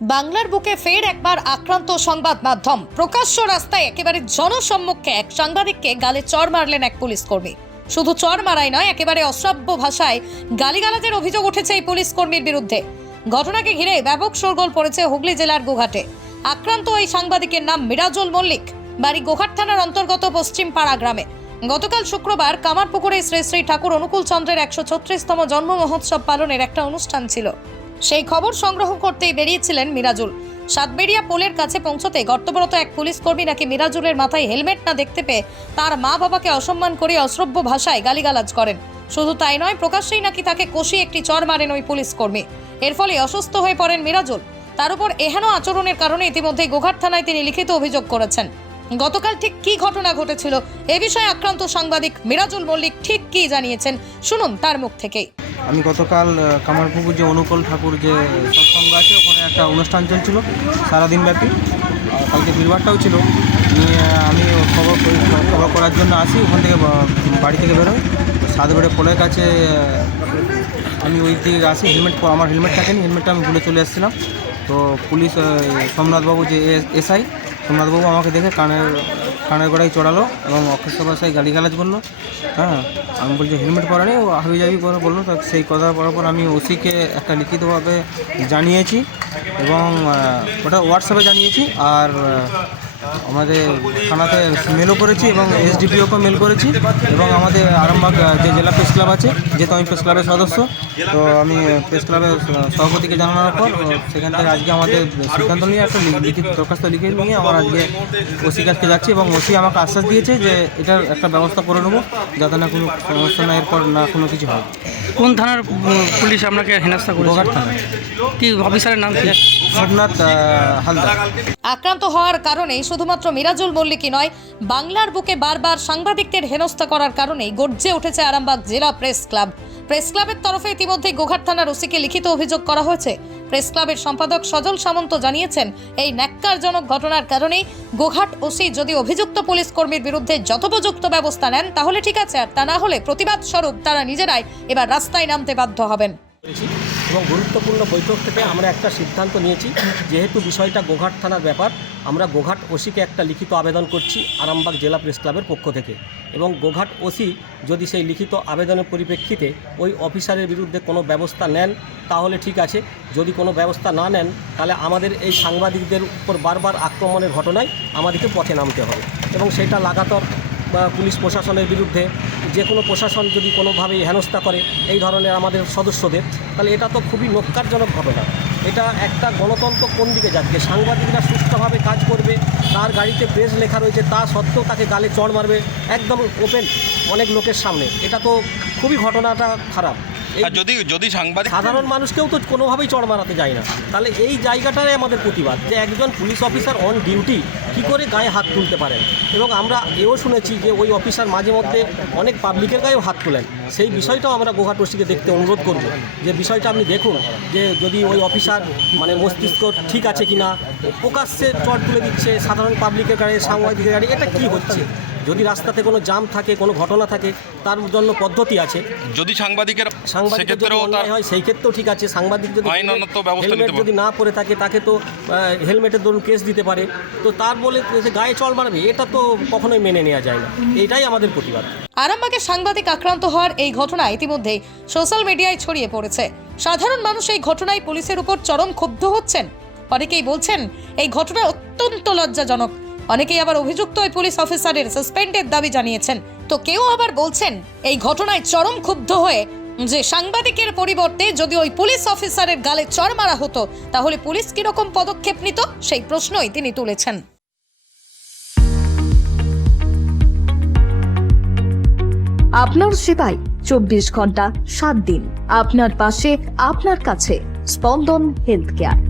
বাংলার বুকে ফের একবার আক্রান্ত সংবাদ মাধ্যম। প্রকাশ্য রাস্তায় একেবারে জনসম্মুখে এক সাংবাদিককে গালে চর মারলেন এক পুলিশ কর্মী। শুধু চর মারাই নয়, একেবারে অশ্রাব্য ভাষায় গালিগালাজের অভিযোগ উঠেছে এই পুলিশ কর্মীর বিরুদ্ধে। ঘটনাকে ঘিরে ব্যাপক শোরগোল পড়েছে হুগলি জেলার গোঘাটে আক্রান্ত এই সাংবাদিকের নাম মিরাজুল মল্লিক, বাড়ি গোঘাট থানার অন্তর্গত পশ্চিম পাড়া গ্রামে। গতকাল শুক্রবার কামারপুকুরে শ্রী শ্রী ঠাকুর অনুকূল চন্দ্রের একশো ছত্রিশতম জন্ম মহোৎসব পালনের একটা অনুষ্ঠান ছিল। সেই খবর সংগ্রহ করতেই বেরিয়েছিলেন মিরাজুল। সাতবেড়িয়া পোলের কাছে পৌঁছতে কর্তব্যরত এক পুলিশ কর্মী নাকি মিরাজুলের মাথায় হেলমেট না দেখতে পেয়ে তার মা বাবাকে অসম্মান করে অশ্রব্য ভাষায় গালিগালাজ করেন। শুধু তাই নয়, প্রকাশ্যেই নাকি তাকে কষি একটি চর মারেন ওই পুলিশ কর্মী। এর ফলে অসুস্থ হয়ে পড়েন মিরাজুল। তার উপর এহেন আচরণের কারণে ইতিমধ্যেই গোঘাট থানায় তিনি লিখিত অভিযোগ করেছেন। গতকাল ঠিক কি ঘটনা ঘটেছিল এ বিষয়ে আক্রান্ত সাংবাদিক মিরাজুল মল্লিক ঠিক কি জানিয়েছেন, শুনুন তার মুখ থেকেই। আমি গতকাল কামারপুকুর যে অনুকূল ঠাকুর যে সৎসঙ্গ আছে, ওখানে একটা অনুষ্ঠান চলছিল সারাদিন ব্যাপী আর কালকে বীরবারটাও ছিল। নিয়ে আমি খবর খবর করার জন্য আসি, ওখান থেকে বাড়ি থেকে বেরোই। সাতবেড়ে পোলের কাছে আমি ওই দিকে আসি, হেলমেট আমার হেলমেট থাকেনি হেলমেটটা আমি ভুলে চলে এসেছিলাম। তো পুলিশ সোমনাথবাবু যে এসআই, সোমনাথবাবু আমাকে দেখে কানের কানের গোড়ায় চড়ালো এবং অক্ষস্য ভাষায় গালিগালাজ করল। হ্যাঁ আমি বলছি, হেলমেট পরা নেই ও হাবি জাবি করে বলল। তো সেই কথা বলার পর আমি ওসিকে একটা লিখিতভাবে জানিয়েছি এবং ওটা হোয়াটসঅ্যাপে জানিয়েছি। আর আমাদের থানাতে মেলও করেছি এবং এসডিপিওকে মেল করেছি এবং আমাদের আরামবাগ যে জেলা প্রেস ক্লাব আছে যেহেতু আমি প্রেস ক্লাবের সদস্য তো আমি প্রেস ক্লাবের সভাপতিকে জানানোর পর সেখান থেকে আজকে আমাদের সিদ্ধান্ত নিয়ে একটা লিখিত দরখাস্ত লিখে নিয়ে আমার আজকে ওসি কাছকে যাচ্ছি এবং ওসি আমাকে আশ্বাস দিয়েছে যে এটার একটা ব্যবস্থা করে নেব যাতে না কোনো সমস্যা না এরপর না কোনো কিছু হয়। কোন থানার পুলিশ আপনাকে হেনস্থা থানা। কি অফিসারের নাম কি? সোমনাথ হালদার। আক্রান্ত হওয়ার কারণেই শুধুমাত্র মিরাজুল মল্লিকই নয়, বাংলার বুকে বারবার সাংবাদিকদের হেনস্থা করার কারণেই গর্জে উঠেছে আরামবাগ জেলা প্রেস ক্লাব। প্রেস ক্লাবের তরফে ইতিমধ্যে গোঘাট থানার ওসিকে লিখিত অভিযোগ করা হয়েছে। প্রেস ক্লাবের সম্পাদক সজল সামন্ত জানিয়েছেন, এই ন্যাক্কারজনক ঘটনার কারণেই গোঘাট ওসি যদি অভিযুক্ত পুলিশ কর্মীর বিরুদ্ধে যথোপযুক্ত ব্যবস্থা নেন, তাহলে ঠিক আছে, আর তা না হলে প্রতিবাদ স্বরূপ তারা নিজেরাই এবার রাস্তায় নামতে বাধ্য হবেন। করেছি এবং গুরুত্বপূর্ণ বৈঠক থেকে আমরা একটা সিদ্ধান্ত নিয়েছি, যেহেতু বিষয়টা গোঘাট থানার ব্যাপার, আমরা গোঘাট ওসিকে একটা লিখিত আবেদন করছি আরামবাগ জেলা প্রেস ক্লাবের পক্ষ থেকে। এবং গোঘাট ওসি যদি সেই লিখিত আবেদনের পরিপ্রেক্ষিতে ওই অফিসারের বিরুদ্ধে কোনো ব্যবস্থা নেন, তাহলে ঠিক আছে। যদি কোনো ব্যবস্থা না নেন, তাহলে আমাদের এই সাংবাদিকদের উপর বারবার আক্রমণের ঘটনায় আমাদেরকে পথে নামতে হবে। এবং সেটা লাগাতার পুলিশ প্রশাসনের বিরুদ্ধে যে কোনো প্রশাসন যদি কোনোভাবে হেনস্থা করে এই ধরনের আমাদের সদস্যদের, তাহলে এটা তো খুবই নক্কারজনক ঘটনা। এটা একটা গণতন্ত্র কোন দিকে যাচ্ছে? সাংবাদিকরা সুস্থভাবে কাজ করবে, তার গাড়িতে প্রেস লেখা রয়েছে, তা সত্ত্বেও তাকে গালে চড় মারবে, একদম ওপেন অনেক লোকের সামনে। এটা তো খুবই ঘটনাটা খারাপ। আর যদি যদি সাংবাদিক সাধারণ মানুষকেও তো কোনোভাবেই চড় মারাতে যায় না। তাহলে এই জায়গাটারে আমাদের প্রতিবাদ যে একজন পুলিশ অফিসার অন ডিউটি কী করে গায়ে হাত তুলতে পারেন? এবং আমরা এও শুনেছি যে ওই অফিসার মাঝে মধ্যে অনেক পাবলিকের গায়েও হাত তোলেন। সেই বিষয়টাও আমরা গোঘাটসিকে দেখতে অনুরোধ করব যে বিষয়টা আপনি দেখুন যে যদি ওই অফিসার মানে মস্তিষ্ক ঠিক আছে কি না প্রকাশ্যে চট তুলে দিচ্ছে সাধারণ পাবলিকের গাড়ি সাংবাদিকের গাড়ি এটা কি হচ্ছে? যদি রাস্তাতে কোনো জাম থাকে কোনো ঘটনা থাকে তার জন্য পদ্ধতি আছে। যদি সাংবাদিকের সাংবাদিক যদি অন্যায় হয় সেই ক্ষেত্রেও ঠিক আছে। সাংবাদিক যদি আইনানুগ ব্যবস্থা নিতে হেলমেট যদি না পরে থাকে তাকে তো হেলমেটের দরুন কেস দিতে পারে। তো তার বলে যে গায়ে চল মারবে এটা তো কখনোই মেনে নেওয়া যায় না। এটাই আমাদের প্রতিবাদ। আরামবাগে সাংবাদিক আক্রান্ত হওয়ার এই ঘটনা ইতিমধ্যেই সোশ্যাল মিডিয়ায় ছড়িয়ে পড়েছে। সাধারণ মানুষ এই ঘটনায় পুলিশের উপর চরম ক্ষুব্ধ হচ্ছেন। অনেকেই বলছেন এই ঘটনা অত্যন্ত লজ্জাজনক। অনেকেই আবার অভিযুক্ত ওই পুলিশ অফিসারের সাসপেন্ডের দাবি জানিয়েছেন। তো কেউ আবার বলছেন, এই ঘটনায় চরম ক্ষুব্ধ হয়ে যে সাংবাদিকের পরিবর্তে যদি ওই পুলিশ অফিসারের গালে চড় মারা হতো, তাহলে পুলিশ কীরকম পদক্ষেপ নিত? সেই প্রশ্নই তিনি তুলেছেন। আপনার সেবায় চব্বিশ ঘণ্টা, সাত দিন। আপনার পাশে, আপনার কাছে, স্পন্দন হেলথ কেয়ার।